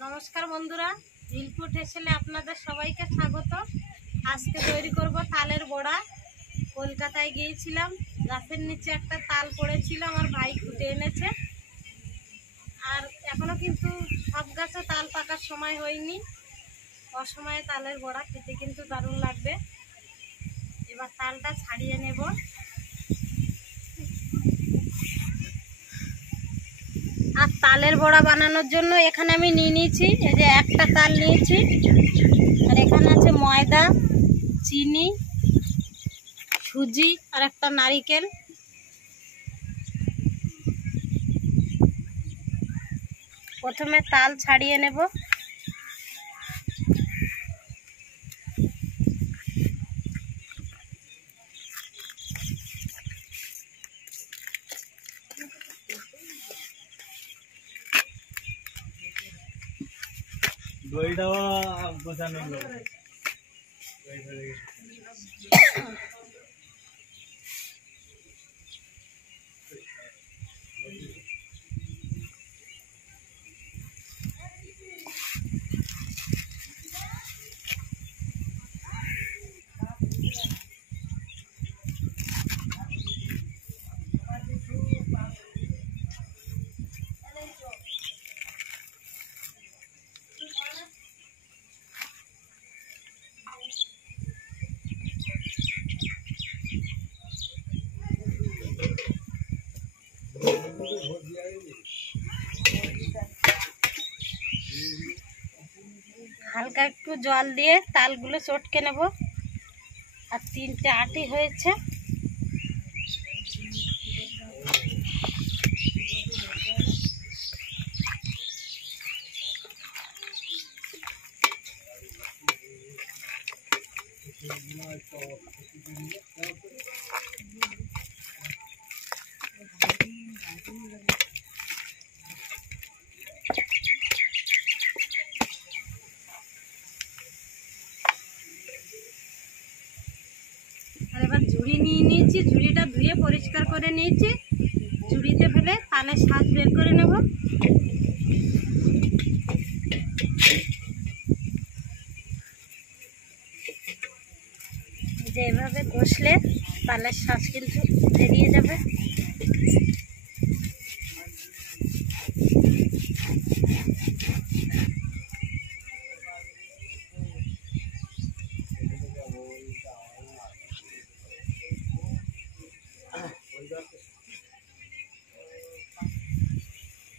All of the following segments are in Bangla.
नमस्कार बंधुरा रीलफुड हेसेले आपनादेर सबाइके स्वागत। आज के तैरी करब तालेर बड़ा। कलकाताय गिয়েছিলাম, গাছের নিচে একটা তাল পড়েছিল, আমার ভাই কুটে এনেছে। আর এখনো কিন্তু সব গাছে তাল পাকার সময় হয়নি। অসময়ে তালের বড়া খেতে কিন্তু দারুণ লাগবে। এবার তালটা ছাড়িয়ে নেব। আর তালের বড়া বানানোর জন্য এখানে আমি নিয়ে নিয়েছি, এই যে একটা তাল নিয়েছি, আর এখানে আছে ময়দা, চিনি, সুজি আর একটা নারিকেল। প্রথমে তাল ছাড়িয়ে নেব। হালকা একটু জল দিয়ে তালগুলো চটকে নেব। আর 3টে আটি হয়েছে। আর এবার ঝুড়ি নিয়ে নিয়েছি, ঝুড়িটা ধুয়ে পরিষ্কার করে নিয়েছি। ঝুড়িতে ফেলে তালের শাঁস বের করে নেব। যে এভাবে ঘষলে তালের শাঁস কিন্তু বেরিয়ে যাবে।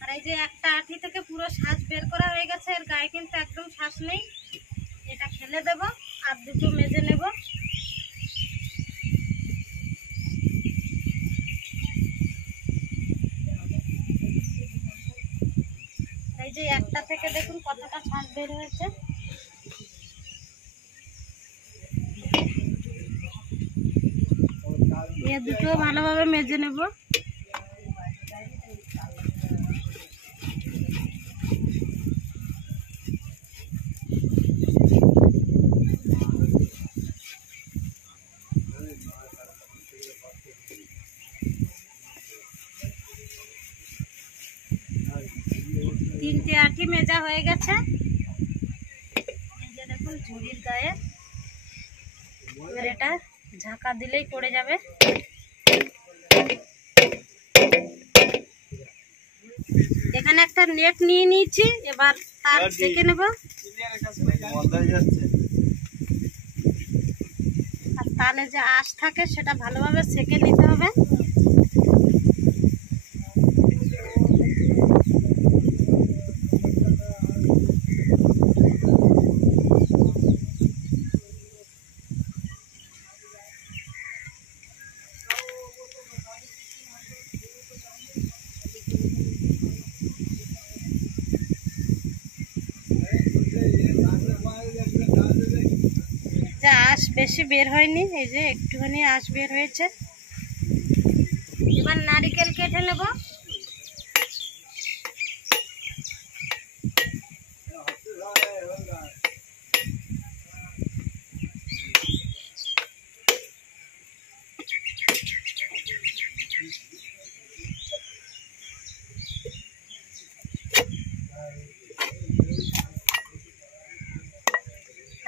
আর এই যে একটা আটি থেকে পুরো শাঁস বের করা হয়ে গেছে, এর গায়ে কিন্তু একদম শাঁস নেই। এটা ফেলে দেব আর দুটো মেজে নেব। এই যে একটা থেকে দেখুন কতটা শাঁস বের হয়েছে। এ দুটো ভালোভাবে মেজে নেব। তিনটে আটি মেজা হয়ে গেছে। এই যে দেখুন ঝুড়ির গায়ে। এবার এটা ঝাঁকা দিলেই পড়ে যাবে। এখানে একটা নেট নিয়ে নিয়েছি, এবার তার সেঁকে নেব। আর তালে যে আঁশ থাকে সেটা ভালোভাবে সেঁকে নিতে হবে। আঁশ বেশি বের হয়নি, এই যে একটুখানি আঁশ বের হয়েছে। এবার নারকেল কেটে নেব।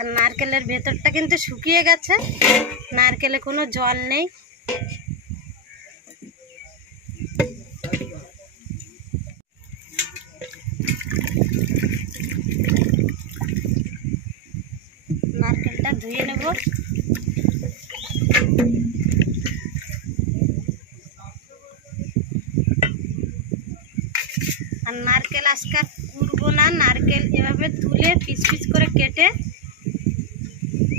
আর নারকেলের ভেতরটা কিন্তু শুকিয়ে গেছে, নারকেলে কোনো জল নেই। নারকেলটা ধুয়ে নেব। আর নারকেল আজকে কুড়বো না, নারকেল এভাবে তুলে পিস পিস করে কেটে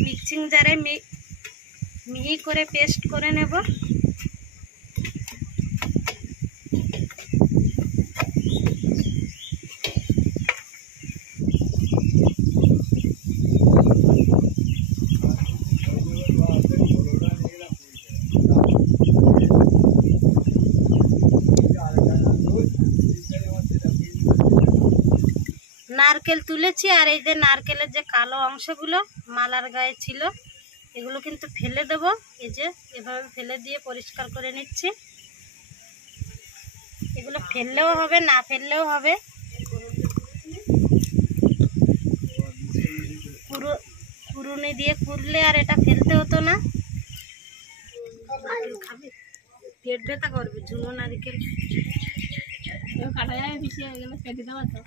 মিক্সিং জারে মিহি করে পেস্ট করে নেব। নারকেল তুলেছি, আর এই যে নারকেলের যে কালো অংশগুলো মালার গায়ে ছিল এগুলো কিন্তু ফেলে দেব। এই যে এভাবে ফেলে দিয়ে পরিষ্কার করে নিচ্ছি। এগুলো ফেললেও হবে, না ফেললেও হবে, কুড়ুনি দিয়ে কুড়লে আর এটা ফেলতে হতো না। খাবে, পেট ব্যথা করবে, ঝুনো নারকেল কাটা যাবে, বেশি হয়ে গেলে কেটে দেওয়া তো।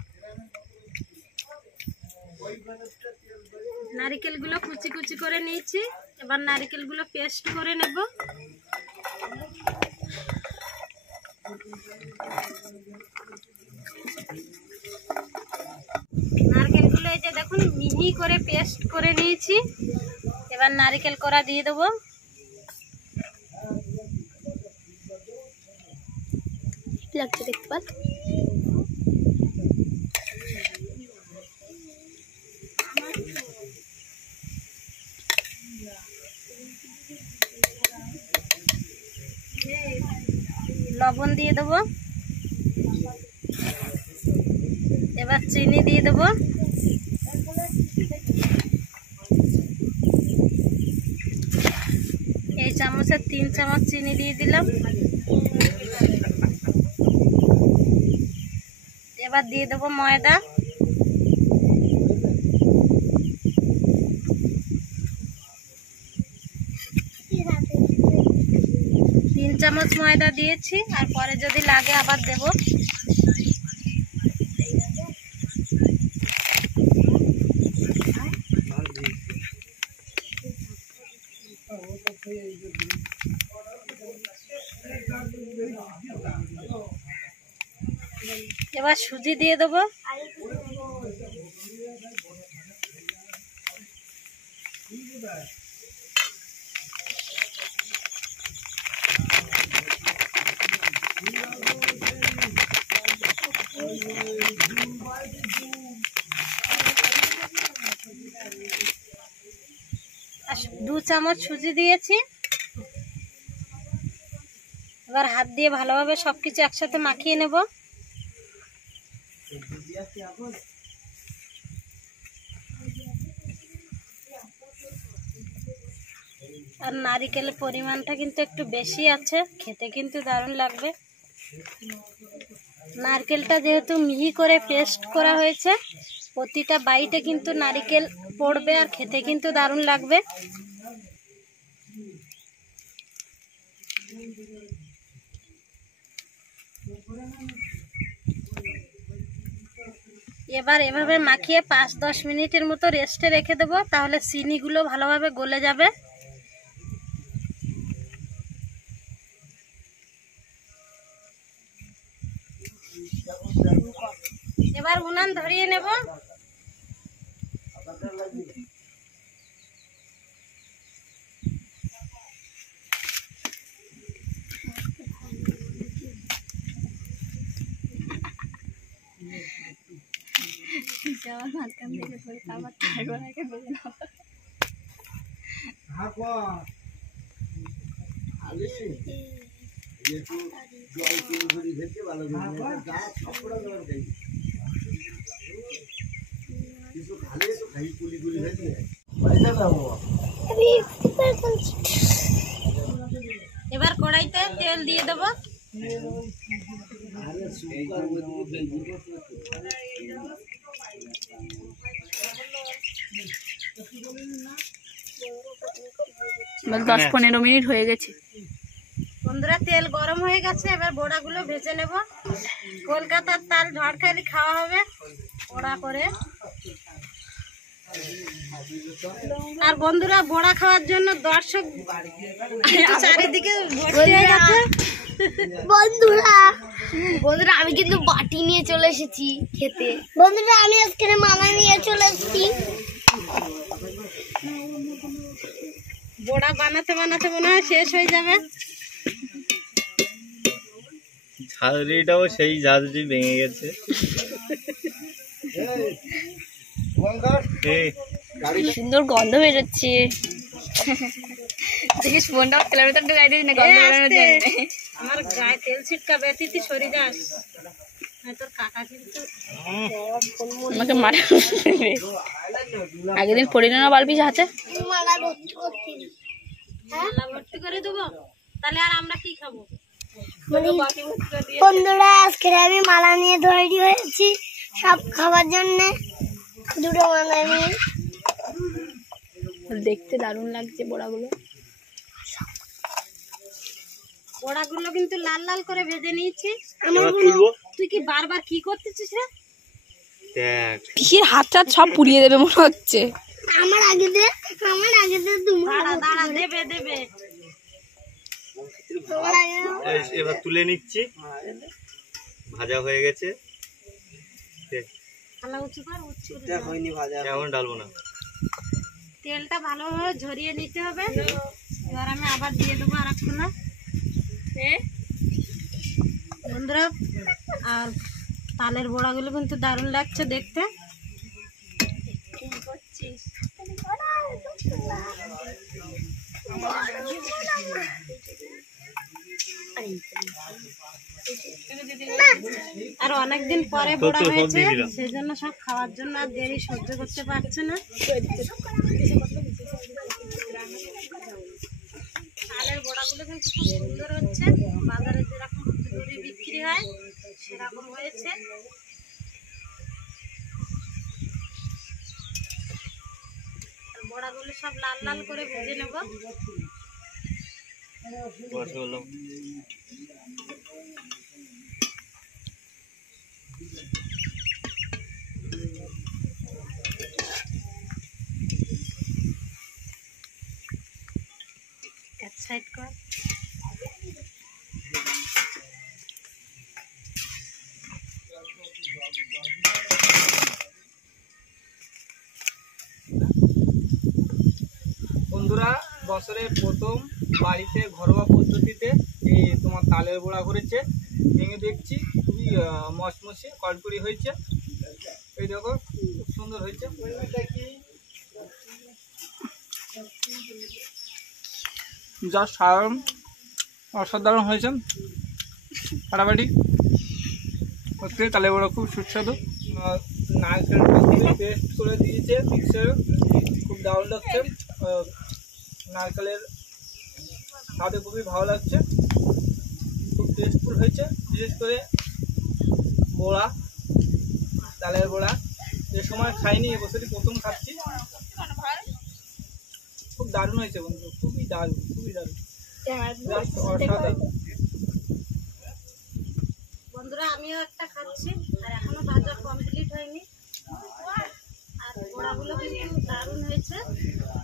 নারকেলগুলো কুচি কুচি করে নিয়েছি, এবার নারকেলগুলো পেস্ট করে নেব। নারকেলগুলো এই যে দেখুন মিহি করে পেস্ট করে নিয়েছি। এবার নারকেল কোড়া দিয়ে দেবো। লাগছে দেখতে পাচ্ছ। লবণ দিয়ে দেবো। এবার চিনি দিয়ে দেবো। এই চামচের 3 চামচ চিনি দিয়ে দিলাম। এবার দিয়ে দেবো ময়দা। চামচ ময়দা দিয়েছি, আর পরে যদি লাগে আবার দেব। এবার সুজি দিয়ে দেবো। আর 2 চামচ সুজি দিয়েছি। এবার হাত দিয়ে ভালোভাবে সবকিছু একসাথে মাখিয়ে নেব। আর নারকেলের পরিমাণটা কিন্তু একটু বেশি আছে, খেতে কিন্তু দারুণ লাগবে। নারকেলটা যেহেতু মিহি করে পেস্ট করা হয়েছে, প্রতিটা বাইটে কিন্তু নারকেল পড়বে আর খেতে কিন্তু দারুণ লাগবে। এবার এভাবে মাখিয়ে 5-10 মিনিটের মতো রেস্টে রেখে দেবো, তাহলে চিনিগুলো ভালোভাবে গলে যাবে। এবার উনান ধরিয়ে নেব। এবার কড়াইতে তেল দিয়ে দেবো। 10-15 মিনিট হয়ে গেছে বন্ধুরা। তেল গরম হয়ে গেছে, এবার বড়াগুলো ভেজে নেব। কলকাতার তাল ঝড়খালি খাওয়া হবে বড়া করে। আর বন্ধুরা, বড়া খাওয়ার জন্য দর্শক চারিদিকে ভর্তি হয়ে গেছে। বন্ধুরা আমি কিন্তু বাটি নিয়ে চলে এসেছি খেতে। বন্ধুরা আমি আজকে মালা নিয়ে চলে এসেছি। বড়া বানাতে বানাতে মনে হয় শেষ হয়ে যাবে। ঝাঁঝরিটাও সেই ঝাঁঝরি ভেঙে গেছে। কি সুন্দর গন্ধ বেরোচ্ছে। দেখিস ফোনটা তেলের ভেতর ঢুকাই দিস না, গন্ধ বেরোনোর জন্য। আমার গায়ে তেল ছিটকাবে, তুই সরে যাস। তোর কাকা কিন্তু আমাকে মারা আগের দিন পড়ে না বালপিস হাতে মালা ভর্তি করছি। মালা ভর্তি করে দেবো, তাহলে আর আমরা কি খাবো? বন্ধুরা আজকে আমি মালা নিয়ে তৈরি হয়েছি সব খাবার জন্য। দুটো মালা নিয়ে দেখতে দারুণ লাগছে বড়াগুলো। বড়াগুলো কিন্তু লাল লাল করে ভেজে নিয়েছি। তুই কি বারবার কি করতেছিস রে? পিসির হাতটা সব পুড়িয়ে দেবে মনে হচ্ছে। আমার আগে দে দাঁড়া দাঁড়া, দেবে দেবে। এবার তুলে নিচ্ছি, ভাজা হয়ে গেছে। থালা উঁচু কর, উঁচু করে দাও। এমন ডালবো না, তেলটা ভালোভাবে ঝরিয়ে নিতে হবে। এবার আমি আবার দিয়ে দেবো আর একটু না বন্ধুরা। আর তালের বড়াগুলো কিন্তু দারুণ লাগছে দেখতে। আর অনেকদিন পরে বড়া হয়েছে, সেজন্য সব খাওয়ার জন্য আর দেরি সহ্য করতে পারছে না। তালের বড়াগুলো কিন্তু খুব সুন্দর হচ্ছে, বাজারে যেরকম দূরে বিক্রি হয় সেরকম হয়েছে। বড়াগুলো সব লাল লাল করে ভেজে নেব। এক সাইড কর। বন্ধুরা বছরের প্রথম বাড়িতে ঘরোয়া পদ্ধতিতে এই তোমার তালের বড়া করেছে। ভেঙে দেখছি খুবই মচমচে কড়কড়ি হয়েছে। এই দেখো খুব সুন্দর হয়েছে। যা সাধারণ অসাধারণ হয়েছে, ফাটাফাটি হচ্ছে। তালের বড়া খুব সুস্বাদু। নারকেল পেস্ট করে দিয়েছে মিক্সারে, খুব দারুণ লাগছে। নারকেলের স্বাদে খুবই ভালো লাগছে, খুব টেস্টফুল হয়েছে। বিশেষ করে বড়া, তালের বড়া এ সময় খাইনি, এবছরই প্রথম খাচ্ছি। খুব দারুণ হয়েছে বন্ধু, খুবই দারুণ, খুবই দারুণ, অসাধারণ। বন্ধুরা আমিও একটা খাচ্ছি, আর এখনো ভাজা কমপ্লিট হয়নি। আর বড়াগুলো কিন্তু দারুণ হয়েছে,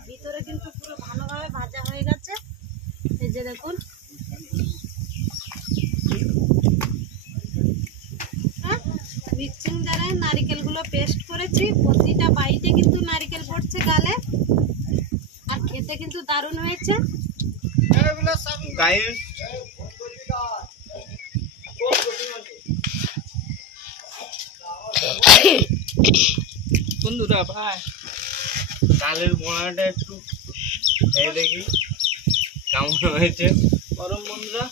ভিতরে কিন্তু পুরো ভালোভাবে ভাজা হয়ে গেছে। এই যে দেখুন, মিক্সিং জারে নারিকেলগুলো পেস্ট করেছি। প্রতিটা বাইটে কিন্তু নারিকেল পড়ছে গালে, আর খেতে কিন্তু দারুণ হয়েছে। বন্ধুরা ভাই তালের বড়াটা একটু দেখি কেমন হয়েছে। গরম বন্ধুরা,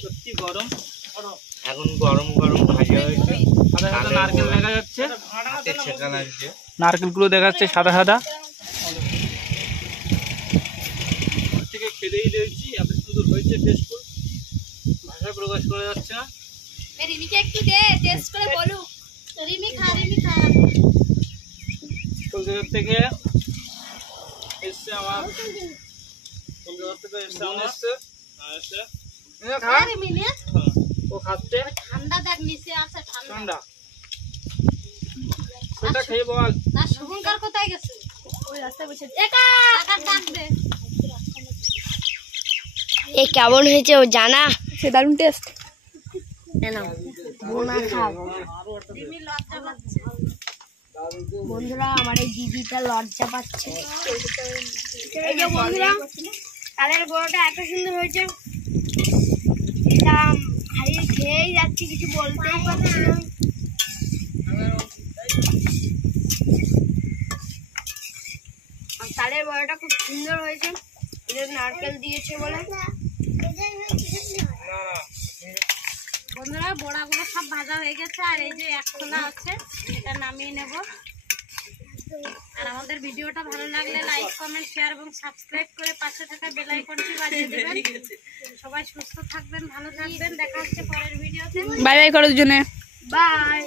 সত্যি গরম। এখন গরম গরম ভাজা হয়েছে, সাদা সাদা নারকেল দেখা যাচ্ছে, হাতে ছেঁকা লাগছে। নারকেলগুলো দেখা যাচ্ছে সাদা সাদা। থেকে খেতেই দেখছি এত সুন্দর হয়েছে, টেস্টফুল, ভাষায় প্রকাশ করা যাচ্ছে না। রিমিকে একটু দে, টেস্ট করে বলুক। রিমি খা, রিমি খা। কলকাতা থেকে এসছে আমার বোন এসছে। আরে মিলে ও খাচ্ছে ঠান্ডা দেখ নিচে আছে ঠান্ডা। ঠান্ডা। সেটা খেয়ে বল। না শুভঙ্কর কোথায় গেছে? ওই রাস্তায় বসে একা একা ডাক দে। এ কেমন হয়েছে ও জানা? সে দারুণ টেস্ট। বোনা খাবো। দিমি লজ্জা পাচ্ছে। বন্ধুরা আমার এই দিদিটা লজ্জা পাচ্ছে। এই যে বন্ধুরা তালের বড়াটা এত সুন্দর হয়েছে, এটা খাইয়ে খেয়েই যাচ্ছি, কিছু বলতেই পারছি না। আর তালের বড়াটা খুব সুন্দর হয়েছে, এটা নারকেল দিয়েছে বলে। বন্ধুরা বড়াগুলো সব ভাজা হয়ে গেছে আর এই যে এক খোলা আছে, এটা নামিয়ে নেব। আর আমাদের ভিডিওটা ভালো লাগলে লাইক কমেন্ট শেয়ার এবং সাবস্ক্রাইব করে পাশে থাকা বেল আইকনটি বাজিয়ে দেবেন। সবাই সুস্থ থাকবেন, ভালো থাকবেন, দেখা হচ্ছে পরের ভিডিওতে। বাই বাই করো দুজনে। বাই।